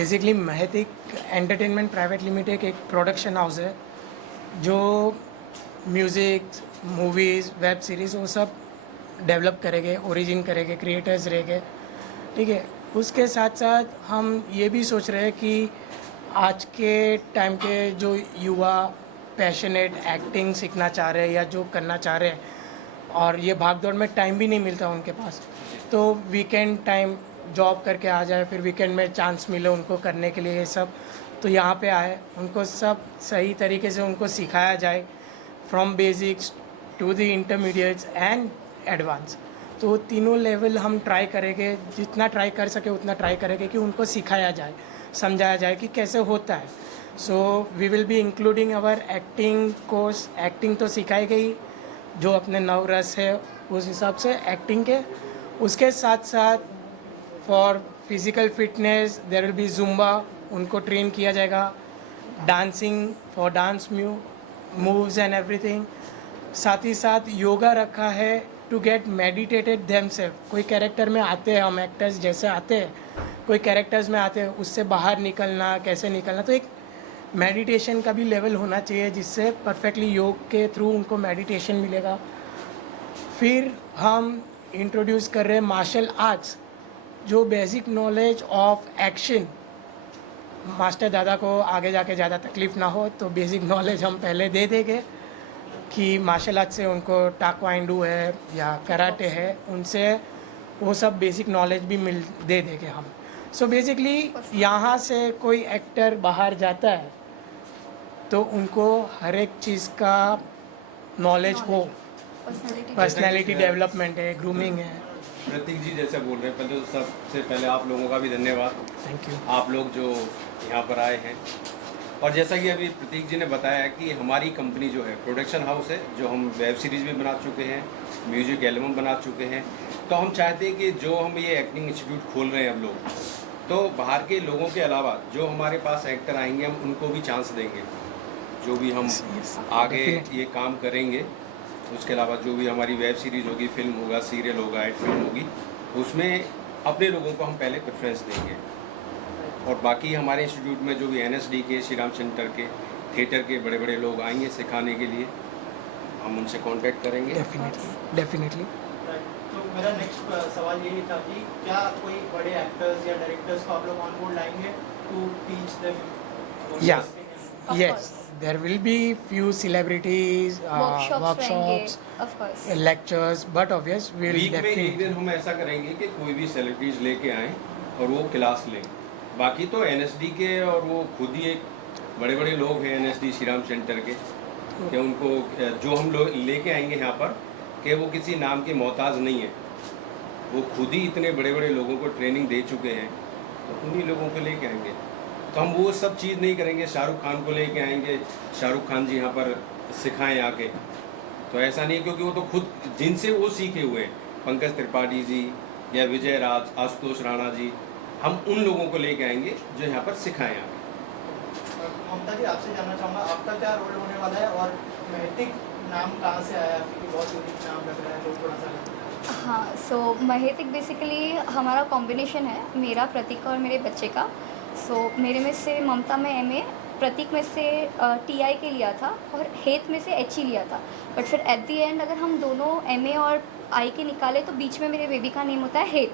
Basically महतिक entertainment private limited एक production house है जो म्यूज़िक, मूवीज़, वेब सीरीज़ वो सब डेवलप करेंगे, ओरिजिन करेंगे, क्रिएटर्स रहेंगे, ठीक है। उसके साथ साथ हम ये भी सोच रहे हैं कि आज के टाइम के जो युवा पैशनेट एक्टिंग सीखना चाह रहे हैं या जो करना चाह रहे हैं और ये भाग दौड़ में टाइम भी नहीं मिलता उनके पास, तो वीकेंड टाइम जॉब करके आ जाए, फिर वीकेंड में चांस मिले उनको करने के लिए ये सब, तो यहाँ पे आए, उनको सब सही तरीके से उनको सिखाया जाए from basics to the intermediates and advance. तो तीनों लेवल हम ट्राई करेंगे, जितना ट्राई कर सके उतना ट्राई करेंगे कि उनको सिखाया जाए, समझाया जाए कि कैसे होता है। So we will be including our acting course. Acting तो सिखाई गई, जो अपने नवरस है उस हिसाब से एक्टिंग के। उसके साथ साथ for physical fitness there will be Zumba, उनको ट्रेन किया जाएगा, dancing for dance moves and everything. साथ ही साथ योगा रखा है टू गेट मेडिटेटेड देमसेल्फ। कोई कैरेक्टर में आते हैं, हम एक्टर्स जैसे आते हैं, कोई कैरेक्टर्स में आते हैं, उससे बाहर निकलना, कैसे निकलना, तो एक मेडिटेशन का भी लेवल होना चाहिए जिससे परफेक्टली योग के थ्रू उनको मेडिटेशन मिलेगा। फिर हम इंट्रोड्यूस कर रहे हैं मार्शल आर्ट्स, जो basic knowledge of action. Master दादा को आगे जाके ज़्यादा तकलीफ़ ना हो तो बेसिक नॉलेज हम पहले दे देंगे कि मार्शल आर्ट से उनको टाक्वाइंडू है या कराटे है, उनसे वो सब बेसिक नॉलेज भी दे देंगे हम। सो बेसिकली यहाँ से कोई एक्टर बाहर जाता है तो उनको हर एक चीज़ का नॉलेज हो, पर्सनैलिटी डेवलपमेंट है, ग्रूमिंग है। प्रतीक जी जैसे बोल रहे हैं, पहले तो सबसे पहले आप लोगों का भी धन्यवाद। Thank you. आप लोग जो यहाँ पर आए हैं, और जैसा कि अभी प्रतीक जी ने बताया कि हमारी कंपनी जो है प्रोडक्शन हाउस है, जो हम वेब सीरीज़ भी बना चुके हैं, म्यूजिक एल्बम बना चुके हैं। तो हम चाहते हैं कि जो हम ये एक्टिंग इंस्टीट्यूट खोल रहे हैं अब लोग, तो बाहर के लोगों के अलावा जो हमारे पास एक्टर आएंगे हम उनको भी चांस देंगे। जो भी हम आगे ये काम करेंगे, उसके अलावा जो भी हमारी वेब सीरीज़ होगी, फिल्म होगा, सीरियल होगा, एड फिल्म होगी, उसमें अपने लोगों को हम पहले प्रेफरेंस देंगे। और बाकी हमारे इंस्टीट्यूट में जो भी NSD के, श्री राम सेंटर के, थिएटर के बड़े बड़े लोग आएंगे सिखाने के लिए, हम उनसे कांटेक्ट करेंगे। डेफिनेटली। तो मेरा नेक्स्ट सवाल यही था कि क्या कोई बड़े एक्टर्स या डायरेक्टर्स को आप लोग ऑन बोर्ड लाएंगे टू टीच देम? या yes, there will be few celebrities, workshops, of course. lectures, but obvious we'll week में एक दिन definitely हम ऐसा करेंगे कि कोई भी सेलिब्रिटीज लेके आएँ और वो क्लास लें। बाकी तो NSD के और वो खुद ही एक बड़े बड़े लोग हैं NSD श्री राम सेंटर के, कि उनको जो हम लोग लेके आएंगे यहाँ पर, कि वो किसी नाम के मोहताज नहीं है, वो खुद ही इतने बड़े बड़े लोगों को ट्रेनिंग दे चुके हैं, तो उन्हीं लोगों को लेके आएंगे। तो हम वो सब चीज़ नहीं करेंगे शाहरुख खान को लेके आएंगे, शाहरुख खान जी यहाँ पर सिखाएं आके, तो ऐसा नहीं है, क्योंकि वो तो खुद जिनसे वो सीखे हुए हैं, पंकज त्रिपाठी जी या विजय राज, आशुतोष राणा जी, हम उन लोगों को लेके आएंगे जो यहाँ पर सिखाएं आगे। ममता जी, आपसे जानना चाहूँगा आपका क्या रोल होने वाला है और महतिक नाम कहाँ से आया? क्योंकि बहुत यूनिक नाम लग रहा है, तो थोड़ा सा। हाँ, सो महतिक बेसिकली हमारा कॉम्बिनेशन है, मेरा, प्रतीक और मेरे बच्चे का। सो मेरे में से ममता में MA, प्रतीक में से TI के लिया था और हेत में से HE लिया था। बट फिर एट द एंड अगर हम दोनों MA और I के निकाले तो बीच में मेरे बेबी का नेम होता है हेत।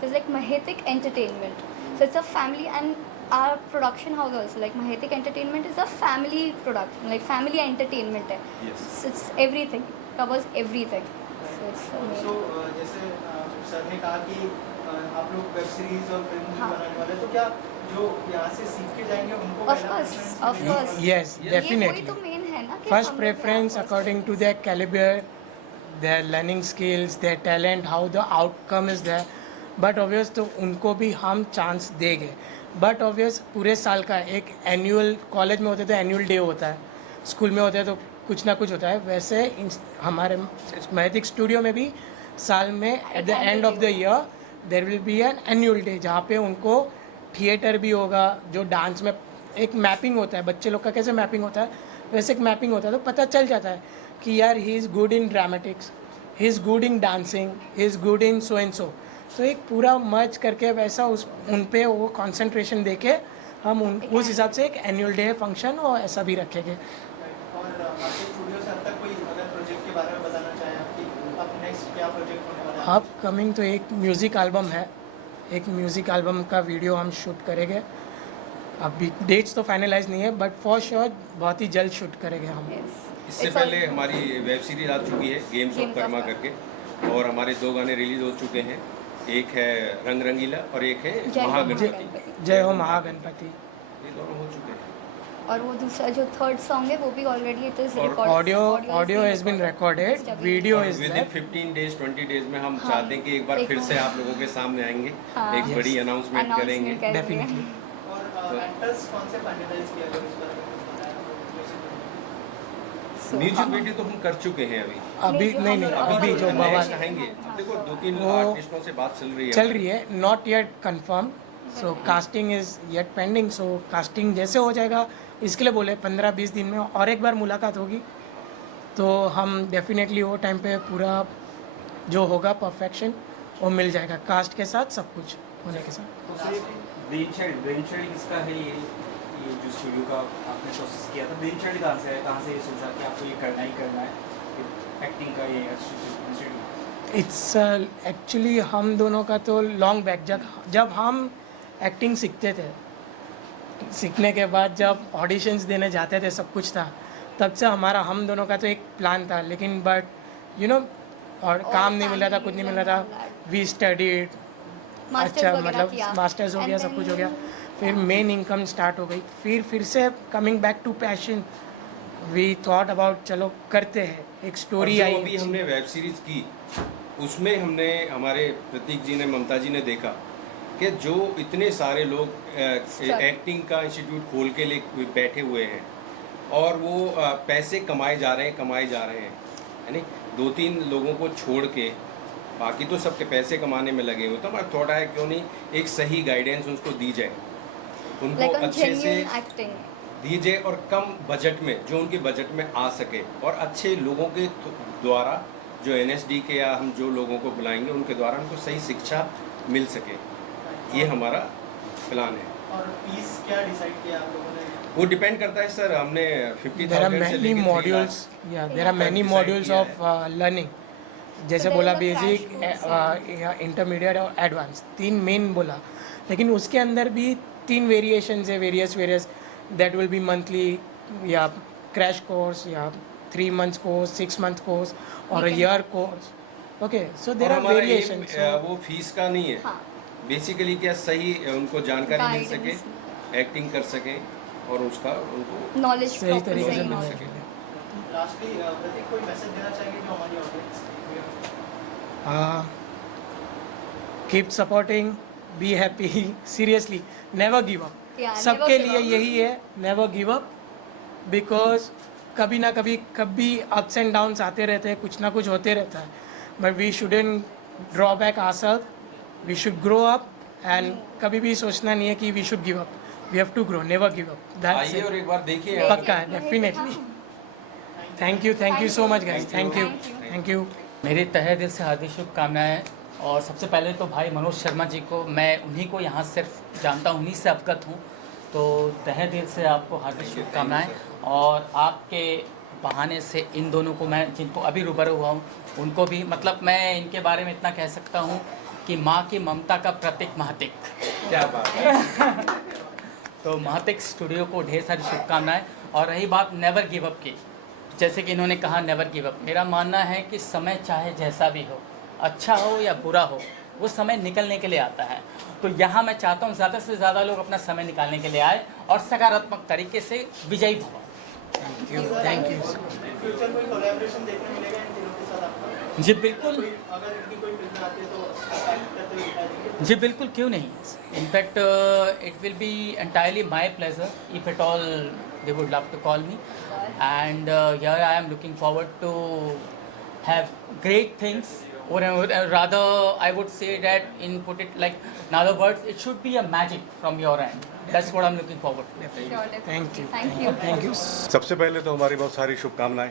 So it's like Mahatik entertainment. So it's a family and our production house also like Mahatik entertainment is a family production, like family entertainment है। It's everything, covers everything. So जैसे सर ने कहा कि आप लोग वेब सीरीज और फिल्म भी बनाने वाले हैं, तो क्या जो यहाँ से सीख के जाएंगे उनको ऑफ कोर्स yes, ये definitely. तो मेन है ना कि First हम लोग preference first- according to their caliber, their learning skills, their talent, how the outcome is there. But obvious तो उनको भी हम चांस देंगे। बट obvious पूरे साल का एक एनुअल, कॉलेज में होते तो एनुअल डे होता है, स्कूल में होता है तो कुछ ना कुछ होता है, वैसे हमारे महतिक स्टूडियो में भी साल में at the end of the year there will be an annual day, जहाँ पे उनको थिएटर भी होगा, जो डांस में एक मैपिंग होता है, बच्चे लोग का कैसे मैपिंग होता है वैसे एक मैपिंग होता है, तो पता चल जाता है कि यार he is good in dramatics, he is good in dancing, he is good in so and so. तो एक पूरा मर्ज करके वैसा उस उन पे वो कंसंट्रेशन देके हम उस हिसाब से एक एनुअल डे फंक्शन और ऐसा भी रखेंगे। और आपके स्टूडियो से अब तक कोई अगर प्रोजेक्ट के बारे में बताना चाहें आपकी अब नेक्स्ट क्या प्रोजेक्ट होने वाला है? अब कमिंग तो एक म्यूज़िक एल्बम है, एक म्यूज़िक एल्बम का वीडियो हम शूट करेंगे। अभी डेट्स तो फाइनलाइज नहीं है बट फॉर श्योर बहुत ही जल्द शूट करेंगे हम। Yes. इससे It's पहले all- हमारी वेब सीरीज आ चुकी है games of Games of Karma Karma। करके, और हमारे 2 गाने रिलीज हो चुके हैं। एक है रंग रंगीला और एक है जय हो महागणपति। महागणपति। जय हो महागणपति। ये दोनों हो चुके हैं। और वो दूसरा जो थर्ड सॉन्ग है वो भी ऑलरेडी इट इज और recorded. Audio has been recorded, video is within 15 days 20 days में हम हाँ, चाहते हैं कि एक बार एक फिर से बार। आप लोगों के सामने आएंगे, हाँ। एक बड़ी अनाउंसमेंट करेंगे। Definitely। और एक्टर्स कौन से फाइनलाइज किया गया इस बारे में कुछ बताया आपको? म्यूजिक वीडियो तो हम कर चुके हैं अभी जो नहीं हम नहीं लोग अभी जो हम बाबा next आएंगे। अब देखो 2-3 वो आर्टिस्टों से बात चल रही है, not yet confirm, so casting is yet pending. So casting जैसे हो जाएगा इसके लिए बोले 15-20 दिन में और एक बार मुलाकात होगी, तो हम डेफिनेटली वो टाइम पे पूरा जो होगा परफेक्शन वो मिल जाएगा कास्ट के साथ, सब कुछ होने के साथ। ब्रेन चाइल्ड किसका है ये जो स्टूडियो का आपने प्रोसेस किया था, ब्रेन चाइल्ड कहाँ से है, कहाँ से ये सोचा कि आपको ये करना ही करना है एक्टिंग का ये इंस्टीट्यूट? इट्स एक्चुअली हम दोनों का तो लॉन्ग बैक, जब हम एक्टिंग सीखते थे, सीखने के बाद जब ऑडिशंस देने जाते थे सब कुछ था, तब से हमारा हम दोनों का तो एक प्लान था, लेकिन बट यू नो और काम नहीं मिल रहा था, कुछ नहीं मिल रहा था। वी स्टडीड, अच्छा मतलब मास्टर्स हो गया, सब कुछ हो गया, फिर मेन इनकम स्टार्ट हो गई, फिर से coming back to passion, we thought about चलो करते हैं, एक स्टोरी आई। अभी हमने वेब सीरीज की, उसमें हमने हमारे प्रतीक जी ने, ममता जी ने देखा कि जो इतने सारे लोग एक्टिंग का इंस्टीट्यूट खोल के लिए बैठे हुए हैं और वो पैसे कमाए जा रहे हैं, यानी 2-3 लोगों को छोड़ के बाकी तो सबके पैसे कमाने में लगे हुए, तो हमारा थॉट है क्यों नहीं एक सही गाइडेंस उनको दी जाए, उनको अच्छे से एक्टिंग दीजिए और कम बजट में, जो उनके बजट में आ सके, और अच्छे लोगों के द्वारा, जो NSD के या हम जो लोगों को बुलाएंगे उनके द्वारा उनको सही शिक्षा मिल सके, ये हमारा प्लान है। और फीस क्या डिसाइड किया आप लोगों ने? वो डिपेंड करता है सर, हमने देयर आर 50,000 से मैनी लेके 3 लाख मॉड्यूल्स, या there are many decide modules किया ऑफ लर्निंग, जैसे So there बोला is a crash basic, course, intermediate और एडवांस, 3 मेन बोला, लेकिन उसके अंदर भी 3 वेरिएशंस है, various that will be monthly या क्रैश कोर्स या 3 मंथ्स कोर्स, 6 मंथ कोर्स और We can- year course. Okay, so there और आर हमारा वेरिएशंस। aim, वो फीस का नहीं है, हाँ बेसिकली क्या सही उनको जानकारी मिल Guidance। सके, एक्टिंग कर सकें और उसका उनको नॉलेज सही तरीके से मिल knowledge। सके। लास्टली प्रतीक कोई मैसेज देना चाहेंगे जो हमारी audience keep supporting, be happy, seriously never give up. Yeah, never सबके give लिए up। यही है, नेवर गिव अप, बिकॉज कभी ना कभी अप्स एंड डाउन्स आते रहते हैं, कुछ ना कुछ होते रहता है, but we shouldn't draw back ourself, we should grow up, and कभी भी सोचना नहीं है कि we should give up, we have to grow, never give up, that's आइए और इट। एक बार देखिए यहाँ पे। पक्का है, definitely. Thank you so much guys, thank you. मेरे तहे दिल से हार्दिक शुभकामनाएं। और सबसे पहले तो भाई मनोज शर्मा जी को, मैं उन्हीं को यहाँ सिर्फ जानता हूँ, उन्हीं से अवगत हूँ, तो तहे दिल से आपको हार्दिक शुभकामनाएं। और आपके बहाने से इन दोनों को, मैं जिनको अभी रूबरू हुआ हूँ उनको भी, मतलब मैं इनके बारे में इतना कह सकता हूँ कि माँ की ममता का प्रतीक महतिक। क्या बात है। तो महतिक स्टूडियो को ढेर सारी शुभकामनाएं। और रही बात नेवर गिव अप की, जैसे कि इन्होंने कहा नेवर गिव अप, मेरा मानना है कि समय चाहे जैसा भी हो, अच्छा हो या बुरा हो, वो समय निकलने के लिए आता है। तो यहाँ मैं चाहता हूँ ज़्यादा से ज़्यादा लोग अपना समय निकालने के लिए आए और सकारात्मक तरीके से विजयी भव। Thank you. फ्यूचर कोई कोलैबोरेशन देखने मिलेगा इन तीनों के साथ आपका? जी बिल्कुल, अगर इनकी कोई फिल्म आती है तो एक्ट करते हुए दिखाई देंगे? जी बिल्कुल, क्यों नहीं। In fact it will be entirely my pleasure if at all they would love to call me, and here I am looking forward to have great things, or rather I would say that, in put it like in other words, it should be a magic from your end. That's what I'm looking forward to. Thank you. Thank you. Thank you. सबसे पहले तो हमारी बहुत सारी शुभकामनाएं।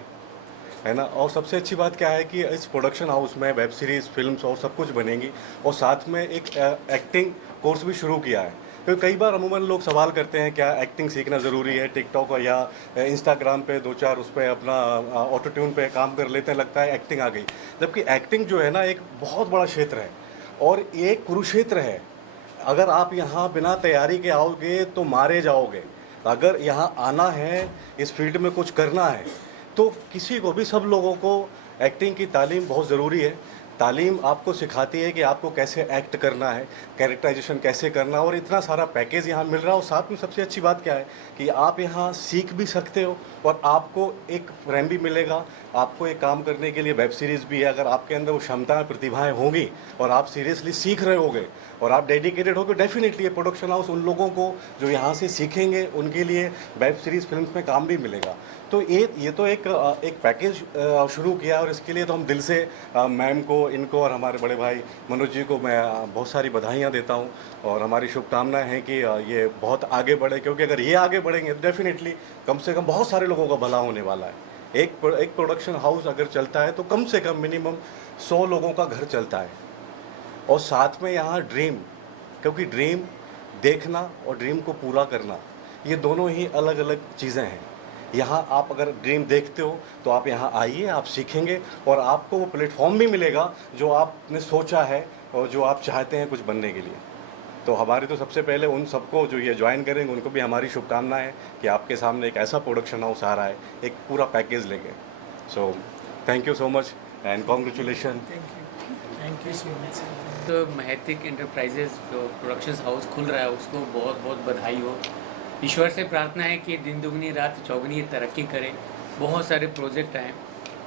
है ना। और सबसे अच्छी बात क्या है कि इस प्रोडक्शन हाउस में वेब सीरीज़, फिल्म्स और सब कुछ बनेंगी, और साथ में एक एक्टिंग कोर्स भी शुरू किया है। तो कई बार अमूमन लोग सवाल करते हैं क्या एक्टिंग सीखना ज़रूरी है, टिकटॉक या इंस्टाग्राम पे 2-4 उस पर अपना ऑटो ट्यून पे काम कर लेते हैं, लगता है एक्टिंग आ गई। जबकि एक्टिंग जो है ना एक बहुत बड़ा क्षेत्र है और ये एक कुरुक्षेत्र है। अगर आप यहाँ बिना तैयारी के आओगे तो मारे जाओगे। अगर यहाँ आना है, इस फील्ड में कुछ करना है, तो किसी को भी, सब लोगों को एक्टिंग की तालीम बहुत ज़रूरी है। तालीम आपको सिखाती है कि आपको कैसे एक्ट करना है, कैरेक्टराइजेशन कैसे करना है, और इतना सारा पैकेज यहाँ मिल रहा है। और साथ में सबसे अच्छी बात क्या है कि आप यहाँ सीख भी सकते हो और आपको एक फ्रेम भी मिलेगा। आपको एक काम करने के लिए वेब सीरीज़ भी है। अगर आपके अंदर वो क्षमताएं, प्रतिभाएं होंगी और आप सीरियसली सीख रहे होगे और आप डेडिकेटेड होगे, डेफिनेटली ये प्रोडक्शन हाउस उन लोगों को जो यहाँ से सीखेंगे उनके लिए वेब सीरीज़, फिल्म्स में काम भी मिलेगा। तो ये तो एक पैकेज शुरू किया, और इसके लिए तो हम दिल से मैम को, इनको और हमारे बड़े भाई मनोज जी को मैं बहुत सारी बधाइयाँ देता हूँ। और हमारी शुभकामनाएं हैं कि ये बहुत आगे बढ़े, क्योंकि अगर ये आगे बढ़ेंगे तो डेफिनेटली कम से कम बहुत सारे लोगों का भला होने वाला है। एक प्रोडक्शन हाउस अगर चलता है तो कम से कम मिनिमम 100 लोगों का घर चलता है। और साथ में यहाँ ड्रीम, क्योंकि ड्रीम देखना और ड्रीम को पूरा करना, ये दोनों ही अलग अलग चीज़ें हैं। यहाँ आप अगर ड्रीम देखते हो तो आप यहाँ आइए, आप सीखेंगे और आपको वो प्लेटफॉर्म भी मिलेगा जो आपने सोचा है और जो आप चाहते हैं कुछ बनने के लिए। तो हमारी तो सबसे पहले उन सबको जो ये ज्वाइन करेंगे उनको भी हमारी शुभकामनाएं हैं कि आपके सामने एक ऐसा प्रोडक्शन हाउस आ रहा है एक पूरा पैकेज लेके। So thank you so much and congratulation. Thank you so much. तो महतिक एंटरप्राइजेज जो प्रोडक्शन हाउस खुल रहा है उसको बहुत बहुत बधाई हो। ईश्वर से प्रार्थना है कि दिन दुगनी रात चौगुनी तरक्की करे, बहुत सारे प्रोजेक्ट आएँ।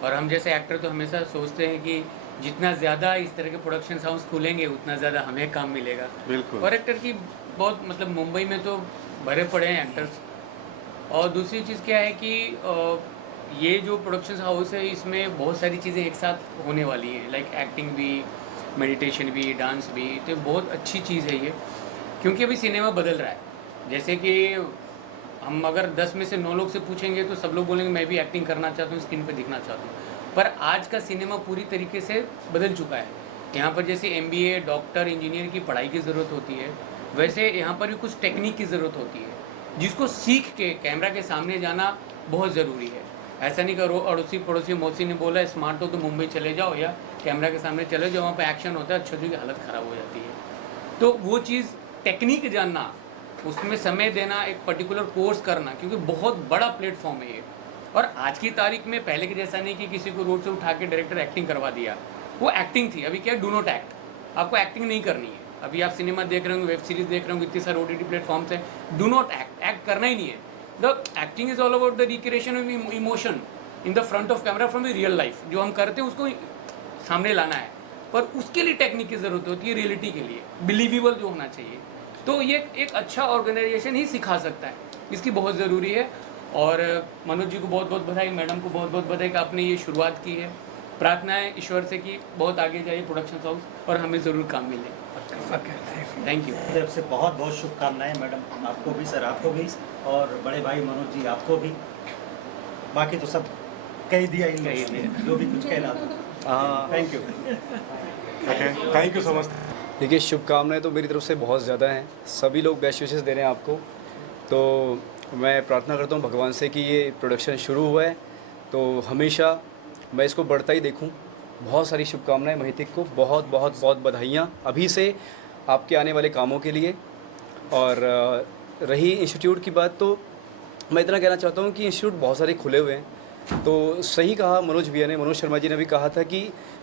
और हम जैसे एक्टर तो हमेशा सोचते हैं कि जितना ज़्यादा इस तरह के प्रोडक्शन हाउस खुलेंगे उतना ज़्यादा हमें काम मिलेगा। बिल्कुल। और एक्टर की बहुत मतलब मुंबई में तो भरे पड़े हैं एक्टर्स। और दूसरी चीज़ क्या है कि ये जो प्रोडक्शन हाउस है इसमें बहुत सारी चीज़ें एक साथ होने वाली हैं, लाइक एक्टिंग भी, मेडिटेशन भी, डांस भी। तो बहुत अच्छी चीज़ है ये, क्योंकि अभी सिनेमा बदल रहा है। जैसे कि हम अगर 10 में से 9 लोग से पूछेंगे तो सब लोग बोलेंगे मैं भी एक्टिंग करना चाहता हूँ, स्क्रीन पर दिखना चाहता हूँ। पर आज का सिनेमा पूरी तरीके से बदल चुका है। यहाँ पर जैसे MBA, डॉक्टर, इंजीनियर की पढ़ाई की ज़रूरत होती है, वैसे यहाँ पर भी कुछ टेक्निक की ज़रूरत होती है जिसको सीख के कैमरा के सामने जाना बहुत ज़रूरी है। ऐसा नहीं करो अड़ोसी पड़ोसी मौसी ने बोला स्मार्ट हो तो मुंबई चले जाओ या कैमरा के सामने चले जाओ, वहाँ पर एक्शन होता है, अच्छों की हालत ख़राब हो जाती है। तो वो चीज़ टेक्निक जानना, उसमें समय देना, एक पर्टिकुलर कोर्स करना, क्योंकि बहुत बड़ा प्लेटफॉर्म है ये। और आज की तारीख में पहले के जैसा नहीं कि किसी को रोड से उठा के डायरेक्टर एक्टिंग करवा दिया, वो एक्टिंग थी। अभी क्या है, डू नॉट एक्ट, आपको एक्टिंग नहीं करनी है। अभी आप सिनेमा देख रहे होंगे, वेब सीरीज देख रहे होंगे, इतने सारे OTT प्लेटफॉर्म्स हैं, डू नॉट एक्ट, एक्ट करना ही नहीं है। The acting is all about the recreation of emotion in the front of camera from the real life. जो हम करते हैं उसको सामने लाना है, पर उसके लिए टेक्निक की ज़रूरत होती है, रियलिटी के लिए बिलीवेबल जो होना चाहिए। तो ये एक अच्छा ऑर्गेनाइजेशन ही सिखा सकता है, इसकी बहुत ज़रूरी है। और मनोज जी को बहुत बहुत बधाई, मैडम को बहुत बहुत बधाई कि आपने ये शुरुआत की है। प्रार्थना है ईश्वर से कि बहुत आगे जाइए प्रोडक्शन हाउस और हमें ज़रूर काम मिले। Thank you. तरफ से बहुत बहुत शुभकामनाएं मैडम, आपको भी सर, आपको भी, और बड़े भाई मनोज जी आपको भी। बाकी तो सब कह दिया इन लोगों ने जो भी कुछ कहना था। Thank you. Thank you so much. देखिए, शुभकामनाएं तो मेरी तरफ से बहुत ज़्यादा हैं। सभी लोग बेस्ट विशेस दे रहे हैं आपको, तो मैं प्रार्थना करता हूँ भगवान से कि ये प्रोडक्शन शुरू हुआ है तो हमेशा मैं इसको बढ़ता ही देखूँ। बहुत सारी शुभकामनाएं महतिक को, बहुत बहुत बहुत बधाइयाँ अभी से आपके आने वाले कामों के लिए। और रही इंस्टीट्यूट की बात, तो मैं इतना कहना चाहता हूँ कि इंस्टीट्यूट बहुत सारे खुले हुए हैं। तो सही कहा मनोज भैया ने, मनोज शर्मा जी ने भी कहा था कि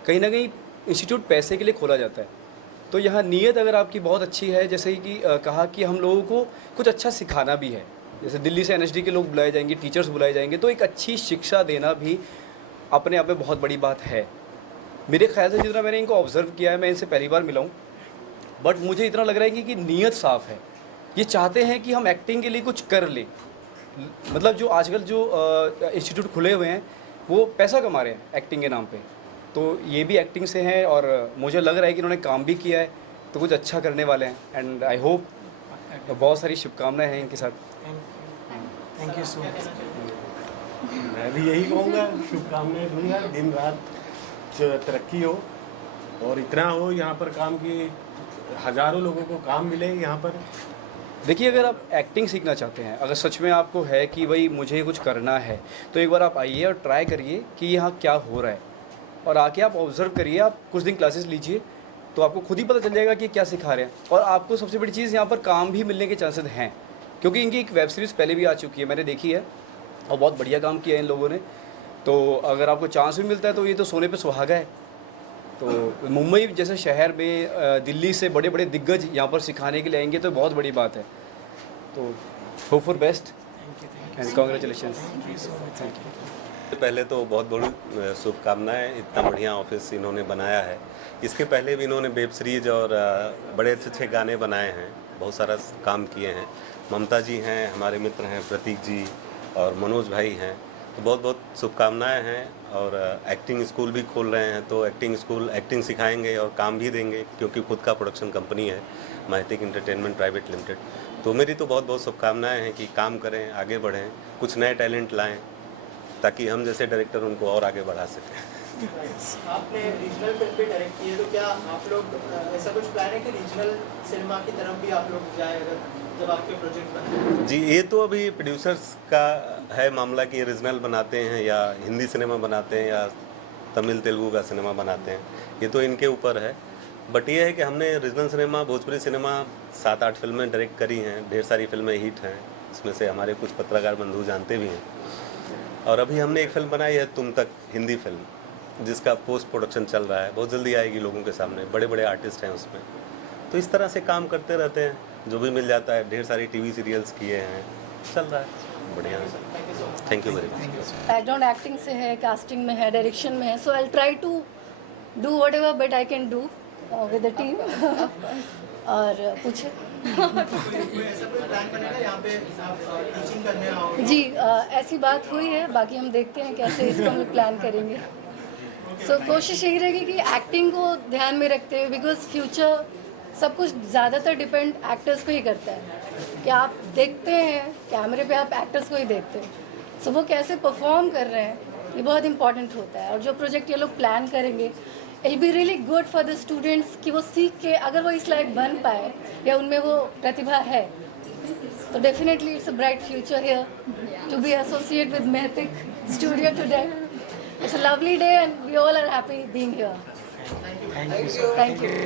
कहीं ना कहीं इंस्टीट्यूट पैसे के लिए खोला जाता है। तो यहाँ नीयत अगर आपकी बहुत अच्छी है, जैसे कि कहा कि हम लोगों को कुछ अच्छा सिखाना भी है, जैसे दिल्ली से NSD के लोग बुलाए जाएंगे, टीचर्स बुलाए जाएंगे, तो एक अच्छी शिक्षा देना भी अपने आप में बहुत बड़ी बात है। मेरे ख्याल से जितना मैंने इनको ऑब्ज़र्व किया है, मैं इनसे पहली बार मिला हूँ, बट मुझे इतना लग रहा है कि नीयत साफ़ है। ये चाहते हैं कि हम एक्टिंग के लिए कुछ कर लें। मतलब जो आजकल जो इंस्टीट्यूट खुले हुए हैं वो पैसा कमा रहे हैं एक्टिंग के नाम पे, तो ये भी एक्टिंग से हैं और मुझे लग रहा है कि इन्होंने काम भी किया है, तो कुछ अच्छा करने वाले हैं। एंड आई होप, बहुत सारी शुभकामनाएं हैं इनके साथ। Thank you so much. मैं भी यही कहूँगा, शुभकामनाएं दूंगा, दिन रात जो तरक्की हो और इतना हो यहाँ पर काम की, हज़ारों लोगों को काम मिले यहाँ पर। देखिए, अगर आप एक्टिंग सीखना चाहते हैं, अगर सच में आपको है कि भाई मुझे कुछ करना है, तो एक बार आप आइए और ट्राई करिए कि यहाँ क्या हो रहा है, और आके आप ऑब्जर्व करिए, आप कुछ दिन क्लासेस लीजिए तो आपको खुद ही पता चल जाएगा कि क्या सिखा रहे हैं। और आपको सबसे बड़ी चीज़, यहाँ पर काम भी मिलने के चांसेस हैं, क्योंकि इनकी एक वेब सीरीज़ पहले भी आ चुकी है, मैंने देखी है और बहुत बढ़िया काम किया है इन लोगों ने। तो अगर आपको चांस भी मिलता है तो ये तो सोने पे सुहागा है। तो मुंबई जैसे शहर में दिल्ली से बड़े बड़े दिग्गज यहाँ पर सिखाने के लिए आएंगे तो बहुत बड़ी बात है। तो hope for best and congratulations. पहले तो बहुत बड़ी शुभकामनाएं, इतना बढ़िया ऑफिस इन्होंने बनाया है। इसके पहले भी इन्होंने वेब सीरीज और बड़े अच्छे गाने बनाए हैं, बहुत सारा काम किए हैं। ममता जी हैं, हमारे मित्र हैं प्रतीक जी और मनोज भाई हैं, तो बहुत बहुत शुभकामनाएं हैं। और एक्टिंग स्कूल भी खोल रहे हैं, तो एक्टिंग स्कूल एक्टिंग सिखाएंगे और काम भी देंगे, क्योंकि खुद का प्रोडक्शन कंपनी है महतिक एंटरटेनमेंट प्राइवेट लिमिटेड। तो मेरी तो बहुत बहुत शुभकामनाएं हैं कि काम करें, आगे बढ़ें, कुछ नए टैलेंट लाएं, ताकि हम जैसे डायरेक्टर उनको और आगे बढ़ा सकें। आपने रीजनल फिल्म भी डायरेक्ट की है, तो क्या आप लोग ऐसा कुछ प्लान है कि रीजनल सिनेमा की तरफ भी आप लोग जाए अगर जब आपके प्रोजेक्ट बने? जी, ये तो अभी प्रोड्यूसर्स का है मामला कि रीजनल बनाते हैं या हिंदी सिनेमा बनाते हैं या तमिल तेलुगु का सिनेमा बनाते हैं, ये तो इनके ऊपर है। बट ये है कि हमने रीजनल सिनेमा, भोजपुरी सिनेमा 7-8 फिल्में डायरेक्ट करी हैं, ढेर सारी फिल्में हिट हैं, इसमें से हमारे कुछ पत्रकार बंधु जानते भी हैं। और अभी हमने एक फिल्म बनाई है तुम तक, हिंदी फिल्म, जिसका पोस्ट प्रोडक्शन चल रहा है, बहुत जल्दी आएगी लोगों के सामने, बड़े बड़े आर्टिस्ट हैं उसमें। तो इस तरह से काम करते रहते हैं, जो भी मिल जाता है। ढेर सारी टीवी सीरियल्स किए हैं, चल रहा है बढ़िया। Thank you very much. Background acting से है, कास्टिंग में है, डायरेक्शन में है, so I try to do whatever but I can do with the team. और पूछे जी, ऐसी बात हुई है, बाकी हम देखते हैं कैसे इसको हम प्लान करेंगे। सो कोशिश यही रहेगी कि एक्टिंग को ध्यान में रखते हुए, बिकॉज फ्यूचर सब कुछ ज़्यादातर डिपेंड एक्टर्स पे ही करता है कि आप देखते हैं कैमरे पे, आप एक्टर्स को ही देखते हैं, सो वो कैसे परफॉर्म कर रहे हैं, ये बहुत इंपॉर्टेंट होता है। और जो प्रोजेक्ट ये लोग प्लान करेंगे, it will be really good for the students कि वो सीख के अगर वो इस लायक बन पाए या उनमें वो प्रतिभा है, तो definitely it's a bright future here to be associate with Mahatik studio today. It's a lovely day and we all are happy being here. Thank you. Thank you.